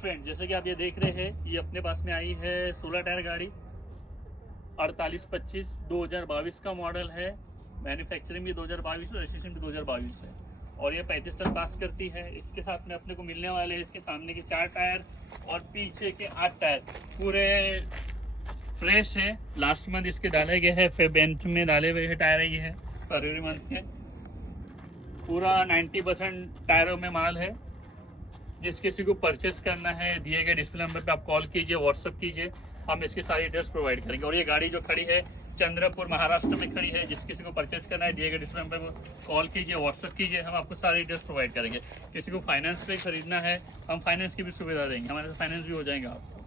Friend, जैसे कि आप ये देख रहे हैं, ये अपने पास में आई है 16 टायर गाड़ी 4825 2022 का मॉडल है। मैन्युफैक्चरिंग भी 2022 और रजिस्ट्रेशन भी 2022 है और ये 35 टन पास करती है। इसके साथ में अपने को मिलने वाले हैं इसके सामने के 4 टायर और पीछे के 8 टायर पूरे फ्रेश है। लास्ट मंथ इसके डाले गए हैं, बेंच में डाले हुए टायर है। ये है फरवरी मंथ के, पूरा 90% टायरों में माल है। जिस किसी को परचेस करना है, दिए गए डिस्प्ले नंबर पे आप कॉल कीजिए, व्हाट्सअप कीजिए, हम इसकी सारी डिटेल्स प्रोवाइड करेंगे। और ये गाड़ी जो खड़ी है चंद्रपुर महाराष्ट्र में खड़ी है। जिस किसी को परचेस करना है, दिए गए डिस्प्ले नंबर पर कॉल कीजिए, व्हाट्सअप कीजिए, हम आपको सारी डिटेल्स प्रोवाइड करेंगे। किसी को फाइनेंस पे खरीदना है, हम फाइनेंस की भी सुविधा देंगे, हमारे साथ फाइनेंस भी हो जाएगा आपको।